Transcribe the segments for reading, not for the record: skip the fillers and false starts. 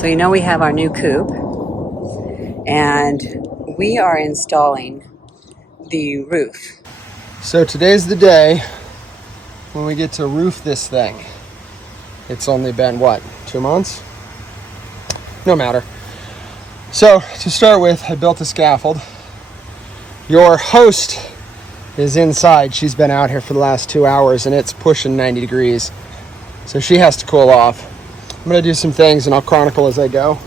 So you know we have our new coop, and we are installing the roof. So today's the day when we get to roof this thing. It's only been, what, 2 months? No matter. So to start with, I built a scaffold. Your host is inside. She's been out here for the last 2 hours and it's pushing 90 degrees. So she has to cool off. I'm gonna do some things and I'll chronicle as I go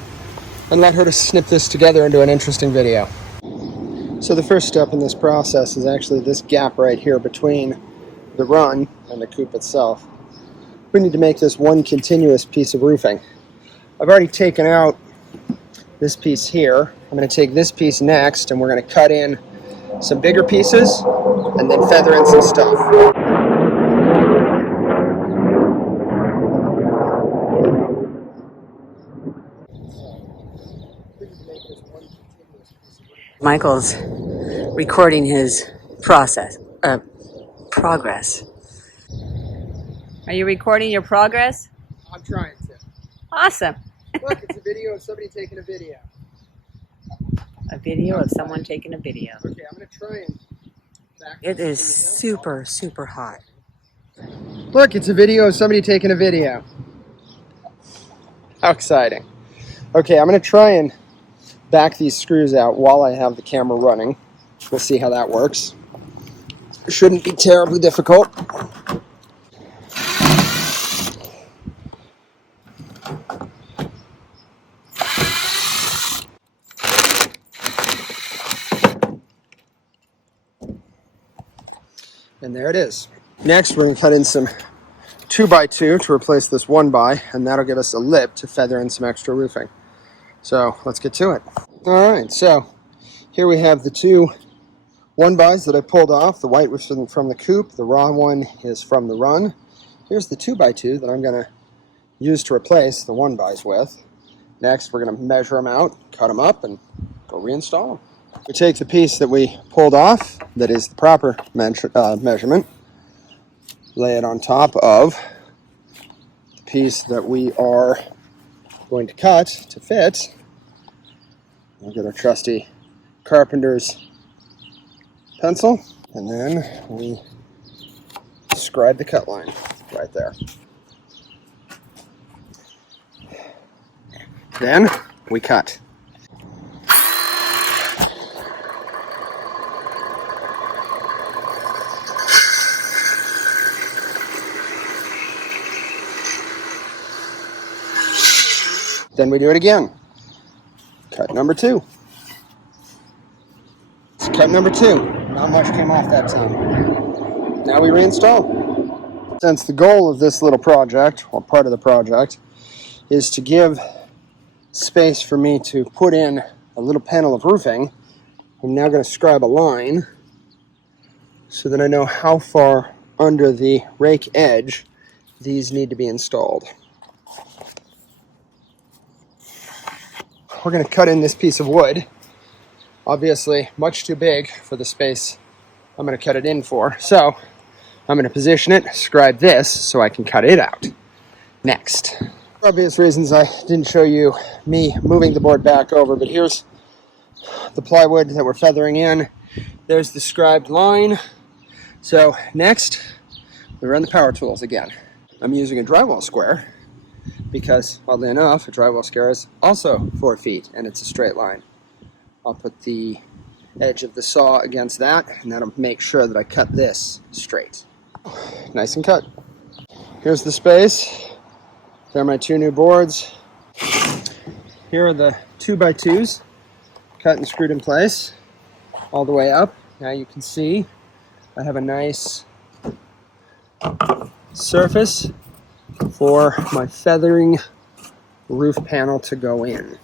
and let her to snip this together into an interesting video. So the first step in this process is actually this gap right here between the run and the coop itself. We need to make this one continuous piece of roofing. I've already taken out this piece here. I'm going to take this piece next and we're going to cut in some bigger pieces and then feather in some stuff. Michael's recording his progress. Are you recording your progress? I'm trying to. Awesome. Look, it's a video of somebody taking a video. A video of someone taking a video. Okay, I'm going to try and It is super, super hot. Look, it's a video of somebody taking a video. How exciting. Okay, I'm going to try and back these screws out while I have the camera running. We'll see how that works. Shouldn't be terribly difficult. And there it is. Next, we're going to cut in some 2x2 to replace this 1x, and that'll give us a lip to feather in some extra roofing. So let's get to it. All right, so here we have the two 1x's that I pulled off. The white was from the coop. The raw one is from the run. Here's the 2x2 that I'm going to use to replace the 1x's with. Next, we're going to measure them out, cut them up, and go reinstall them. We take the piece that we pulled off, that is the proper measurement, lay it on top of the piece that we are going to cut to fit. We'll get our trusty carpenter's pencil, and then we scribe the cut line right there. Then we cut. Then we do it again. Cut number 2. It's cut number 2. Not much came off that time. Now we reinstall. Since the goal of this little project, or part of the project, is to give space for me to put in a little panel of roofing, I'm now going to scribe a line so that I know how far under the rake edge these need to be installed. We're going to cut in this piece of wood, obviously much too big for the space I'm going to cut it in for. So I'm going to position it, scribe this so I can cut it out. Next. For obvious reasons, I didn't show you me moving the board back over, but here's the plywood that we're feathering in. There's the scribed line. So next, we run the power tools again. I'm using a drywall square because, oddly enough, a drywall square is also 4 feet and it's a straight line. I'll put the edge of the saw against that, and that'll make sure that I cut this straight. Nice and cut. Here's the space. There are my 2 new boards. Here are the 2x2s cut and screwed in place all the way up. Now you can see I have a nice surface for my feathering roof panel to go in. And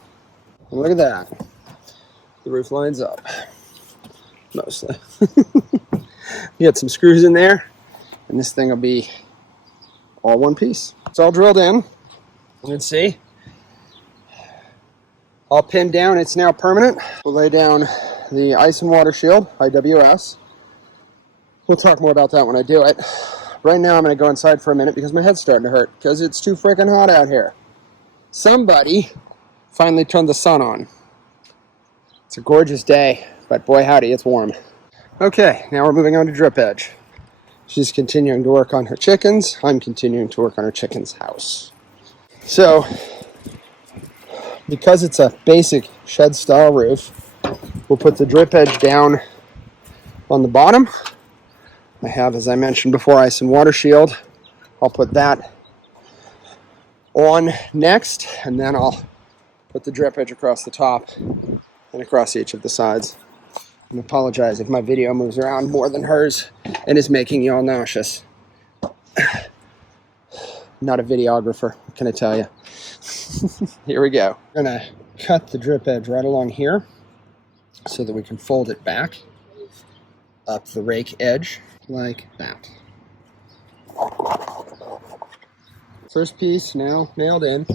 look at that. The roof lines up. Mostly. You get some screws in there, and this thing will be all one piece. It's all drilled in. You can see. All pinned down. It's now permanent. We'll lay down the ice and water shield, IWS. We'll talk more about that when I do it. Right now I'm going to go inside for a minute because my head's starting to hurt because it's too freaking hot out here. Somebody Finally turned the sun on. It's a gorgeous day, but boy howdy, it's warm. Okay, now we're moving on to drip edge. She's continuing to work on her chickens. I'm continuing to work on her chicken's house. So, because it's a basic shed style roof, we'll put the drip edge down on the bottom. I have, as I mentioned before, ice and water shield. I'll put that on next, and then I'll put the drip edge across the top and across each of the sides. I apologize if my video moves around more than hers and is making you all nauseous. Not a videographer, can I tell you? Here we go. I'm gonna cut the drip edge right along here so that we can fold it back up the rake edge like that. First piece now nailed in.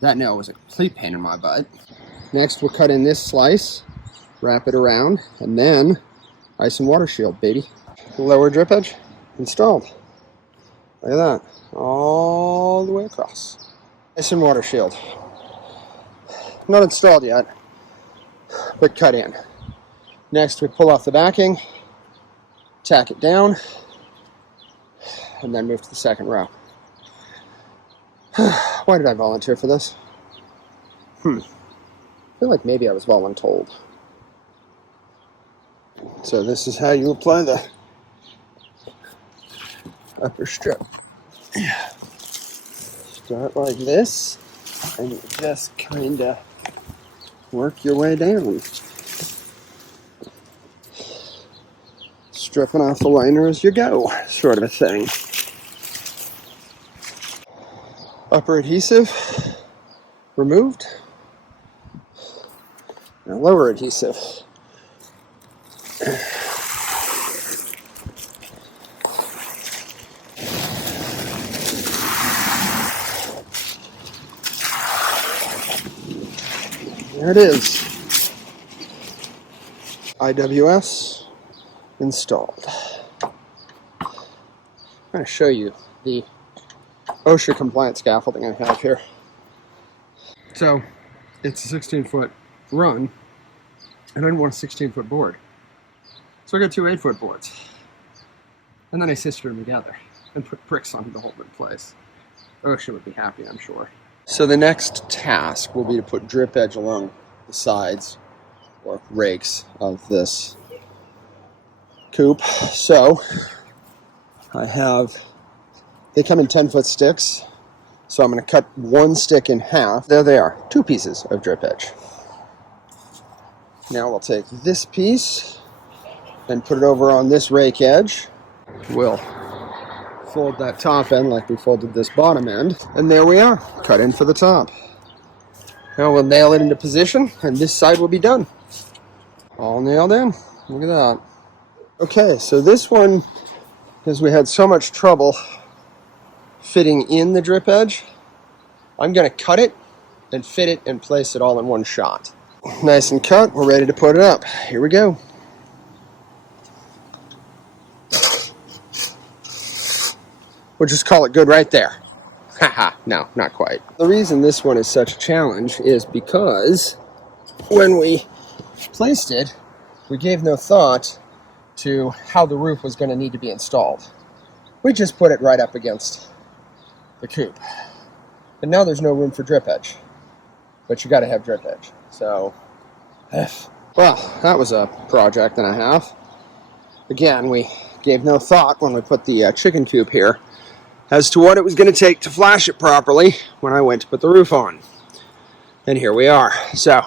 That nail was a complete pain in my butt. Next, we'll cut in this slice, wrap it around, and then ice and water shield, baby. Lower drip edge installed. Look at that, all the way across. Ice and water shield. Not installed yet, but cut in. Next, we pull off the backing, tack it down, and then move to the second row. Why did I volunteer for this? I feel like maybe I was voluntold. So this is how you apply the upper strip. Start like this, and you just kind of work your way down. Stripping off the liner as you go, sort of a thing. Upper adhesive removed. Now lower adhesive. There it is. IWS installed. I'm going to show you the OSHA compliant scaffolding I have here. So it's a 16-foot run, and I didn't want a 16-foot board. So I got two 8-foot boards. And then I sistered them together and put bricks on to hold them in place. OSHA would be happy, I'm sure. So the next task will be to put drip edge along the sides or rakes of this coop. So they come in 10-foot sticks. So I'm going to cut one stick in half. There they are, 2 pieces of drip edge. Now we'll take this piece and put it over on this rake edge. We'll fold that top end like we folded this bottom end. And there we are, cut in for the top. Now we'll nail it into position, and this side will be done. All nailed in. Look at that. Okay, so this one, because we had so much trouble fitting in the drip edge, I'm going to cut it and fit it and place it all in one shot. Nice and cut, we're ready to put it up. Here we go. We'll just call it good right there. Haha, no, not quite. The reason this one is such a challenge is because when we placed it, we gave no thought to how the roof was going to need to be installed. We just put it right up against the coop. And now there's no room for drip edge. But you got to have drip edge. So, well, that was a project and a half. Again, we gave no thought when we put the chicken coop here as to what it was going to take to flash it properly when I went to put the roof on. And here we are. So,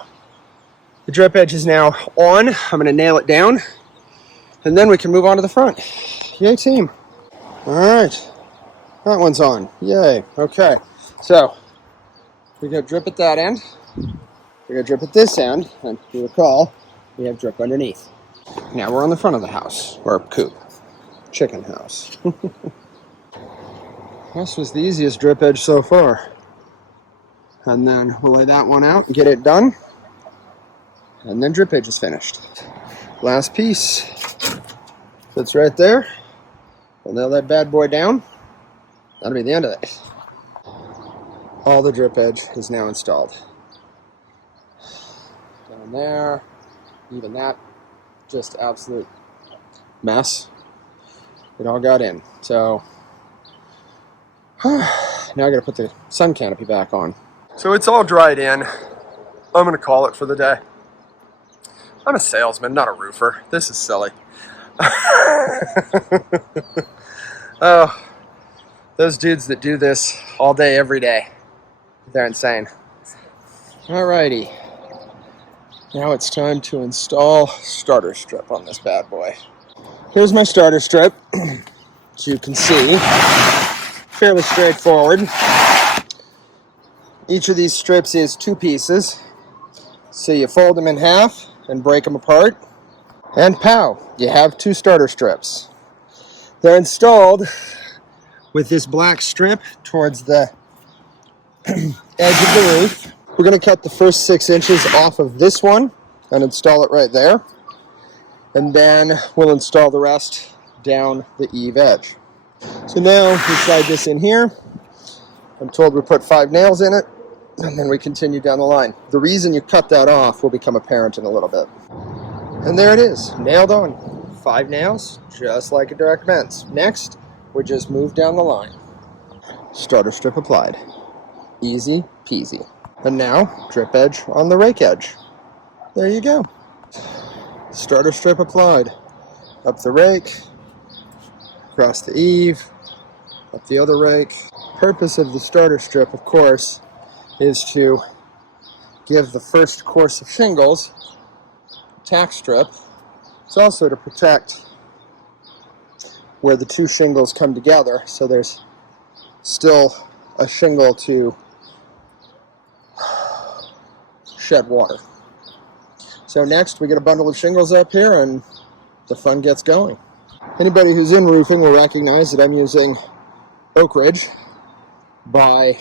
the drip edge is now on. I'm going to nail it down. And then we can move on to the front. Yay, team. All right. That one's on. Yay. Okay. So, we got drip at that end. We got drip at this end. And if you recall, we have drip underneath. Now we're on the front of the house, or coop. Chicken house. This was the easiest drip edge so far. And then we'll lay that one out and get it done. And then drip edge is finished. Last piece. Fits right there. We'll nail that bad boy down. That'll be the end of it. All the drip edge is now installed. And there, even that, just absolute mess. It all got in. So now I gotta put the sun canopy back on. So it's all dried in. I'm gonna call it for the day. I'm a salesman, not a roofer. This is silly. Oh, those dudes that do this all day, every day, they're insane. Alrighty. Now it's time to install starter strip on this bad boy. Here's my starter strip. As you can see, fairly straightforward. Each of these strips is 2 pieces. So you fold them in half and break them apart. And pow, you have 2 starter strips. They're installed with this black strip towards the edge of the roof. We're going to cut the first 6 inches off of this one and install it right there. And then we'll install the rest down the eave edge. So now we slide this in here. I'm told we put 5 nails in it, and then we continue down the line. The reason you cut that off will become apparent in a little bit. And there it is, nailed on. 5 nails, just like a direct bends. Next, we just move down the line. Starter strip applied. Easy peasy. And now, drip edge on the rake edge. There you go. Starter strip applied. Up the rake, across the eave, up the other rake. Purpose of the starter strip, of course, is to give the first course of shingles tack strip. It's also to protect where the 2 shingles come together, so there's still a shingle to shed water. So next we get a bundle of shingles up here and the fun gets going. Anybody who's in roofing will recognize that I'm using Oak Ridge by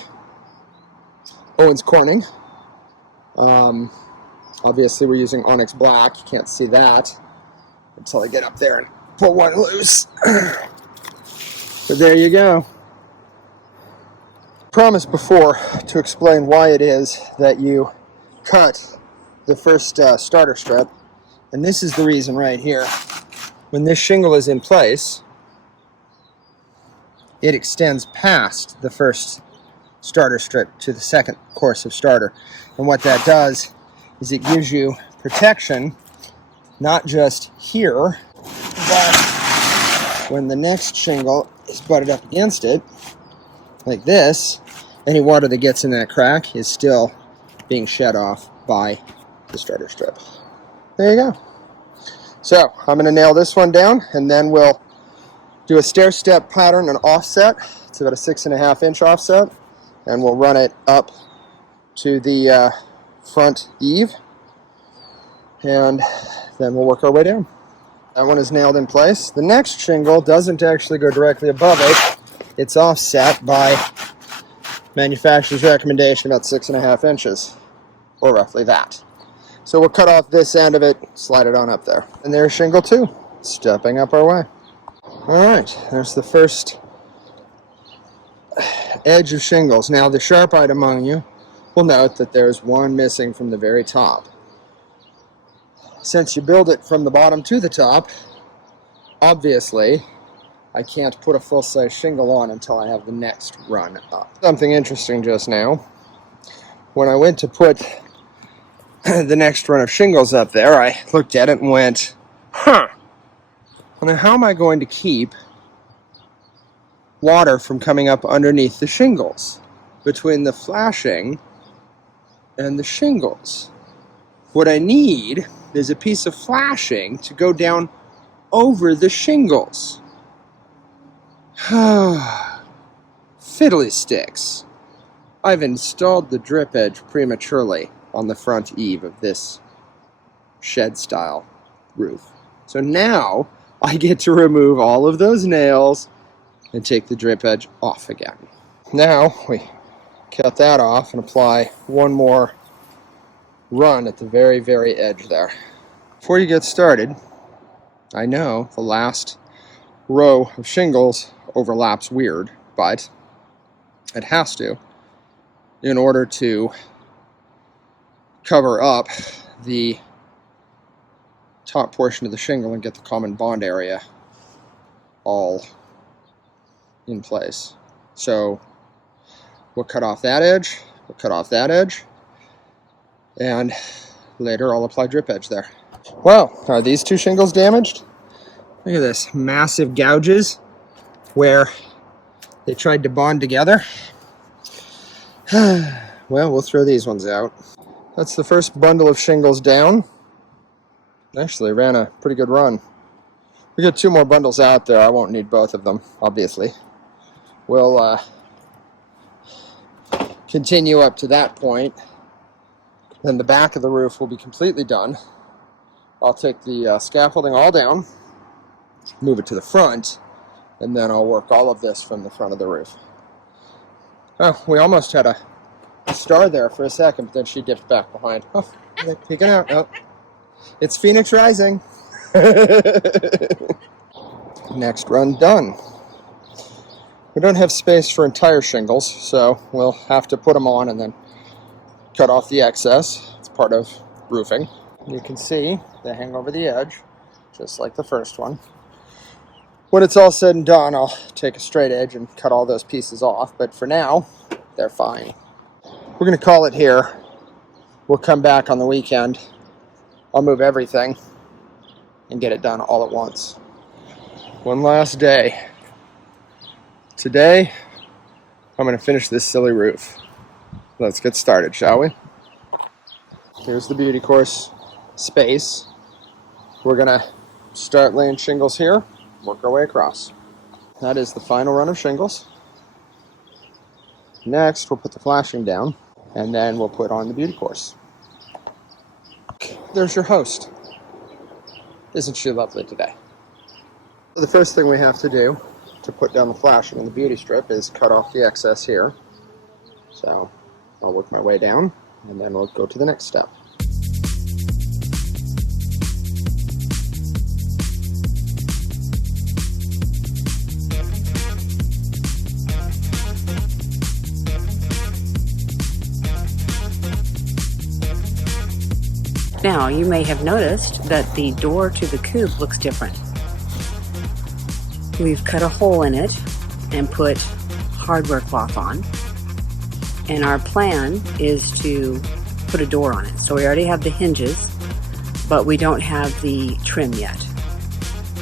Owens Corning. Obviously we're using Onyx Black. You can't see that until I get up there and pull one loose. But there you go. Promised before to explain why it is that you cut the first starter strip, and this is the reason right here. When this shingle is in place, it extends past the first starter strip to the second course of starter. And what that does is it gives you protection, not just here, but when the next shingle is butted up against it, like this, any water that gets in that crack is still being shed off by the starter strip. There you go. So I'm going to nail this one down, and then we'll do a stair step pattern, an offset. It's about a 6.5 inch offset, and we'll run it up to the front eave, and then we'll work our way down. That one is nailed in place. The next shingle doesn't actually go directly above it. It's offset by manufacturer's recommendation about 6.5 inches, or roughly that. So we'll cut off this end of it, slide it on up there. And there's shingle 2, stepping up our way. Alright, there's the first edge of shingles. Now the sharp-eyed among you will note that there's one missing from the very top. Since you build it from the bottom to the top, obviously I can't put a full-size shingle on until I have the next run up. Something interesting just now. When I went to put the next run of shingles up there, I looked at it and went, well, now how am I going to keep water from coming up underneath the shingles, between the flashing and the shingles? What I need is a piece of flashing to go down over the shingles. Fiddly sticks. I've installed the drip edge prematurely on the front eave of this shed style roof. So now I get to remove all of those nails and take the drip edge off again. Now we cut that off and apply one more run at the very, very edge there. Before you get started, I know the last row of shingles overlaps weird, but it has to in order to cover up the top portion of the shingle and get the common bond area all in place. So we'll cut off that edge, we'll cut off that edge, and later I'll apply drip edge there. Well, are these two shingles damaged? Look at this, massive gouges where they tried to bond together. Well, we'll throw these ones out. That's the first bundle of shingles down. Actually ran a pretty good run. We got 2 more bundles out there. I won't need both of them, obviously. We'll continue up to that point. Then the back of the roof will be completely done. I'll take the scaffolding all down, move it to the front, and then I'll work all of this from the front of the roof. Oh, we almost had a star there for a second, but then she dipped back behind. Oh, peeking out. Oh. It's Phoenix Rising. Next run done. We don't have space for entire shingles, so we'll have to put them on and then cut off the excess. It's part of roofing. You can see they hang over the edge, just like the first one. When it's all said and done, I'll take a straight edge and cut all those pieces off, but for now, they're fine. We're going to call it here. We'll come back on the weekend. I'll move everything and get it done all at once. One last day. Today, I'm going to finish this silly roof. Let's get started, shall we? Here's the beauty course space. We're going to start laying shingles here, work our way across. That is the final run of shingles. Next, we'll put the flashing down, and then we'll put on the beauty course. There's your host. Isn't she lovely today? The first thing we have to do to put down the flashing and the beauty strip is cut off the excess here. So I'll work my way down, and then we'll go to the next step. Now, you may have noticed that the door to the coop looks different. We've cut a hole in it and put hardware cloth on. And our plan is to put a door on it. So we already have the hinges, but we don't have the trim yet.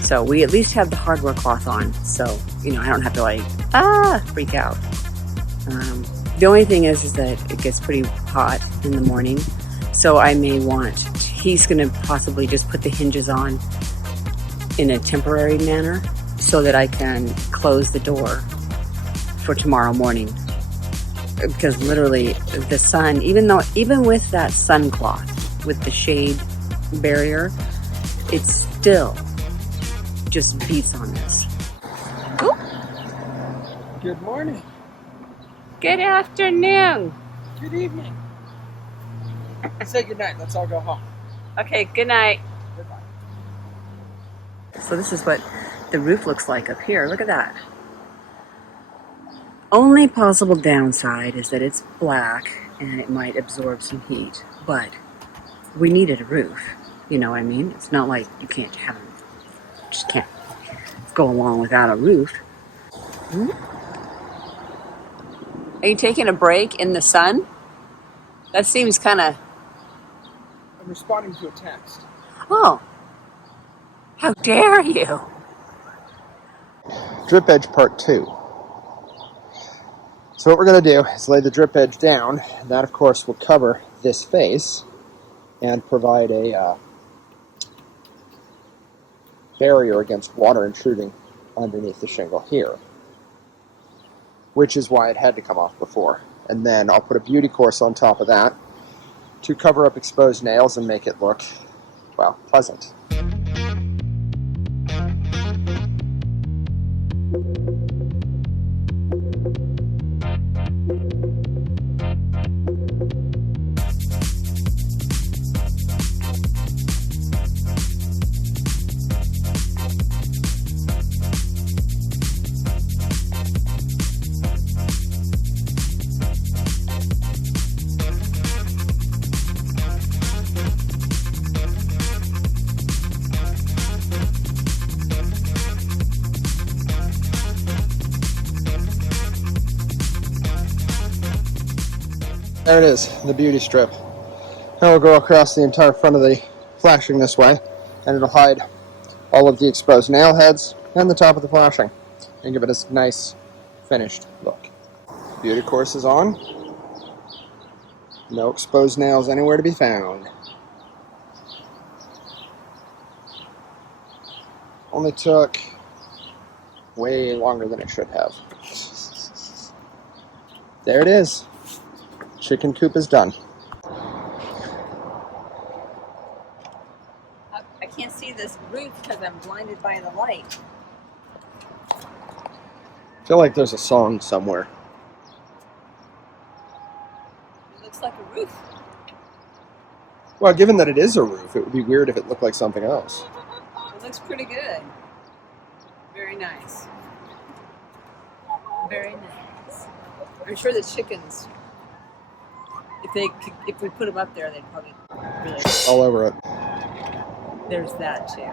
So we at least have the hardware cloth on. So, I don't have to freak out. The only thing is that it gets pretty hot in the morning. So I may he's going to possibly just put the hinges on in a temporary manner so that I can close the door for tomorrow morning. Because literally the sun, even with that sun cloth, with the shade barrier, it still just beats on this. Ooh. Good morning. Good afternoon. Good evening. Say goodnight. Let's all go home. Okay, good night. Goodbye. So this is what the roof looks like up here. Look at that. Only possible downside is that it's black and it might absorb some heat, but we needed a roof. You know what I mean? It's not like you can't just can't go along without a roof. Are you taking a break in the sun? That seems kind of... I'm responding to a text. Oh, how dare you? Drip edge part 2. So what we're going to do is lay the drip edge down, and that of course will cover this face and provide a barrier against water intruding underneath the shingle here, which is why it had to come off before. And then I'll put a beauty course on top of that to cover up exposed nails and make it look, well, pleasant. There it is, the beauty strip. Now we'll go across the entire front of the flashing this way, and it'll hide all of the exposed nail heads and the top of the flashing, and give it a nice finished look. Beauty course is on. No exposed nails anywhere to be found. Only took way longer than it should have. There it is. Chicken coop is done. I can't see this roof because I'm blinded by the light. I feel like there's a song somewhere. It looks like a roof. Well, given that it is a roof, it would be weird if it looked like something else. It looks pretty good. Very nice. Very nice. I'm sure the chickens, if we put them up there, they'd probably really. All over it. There's that too.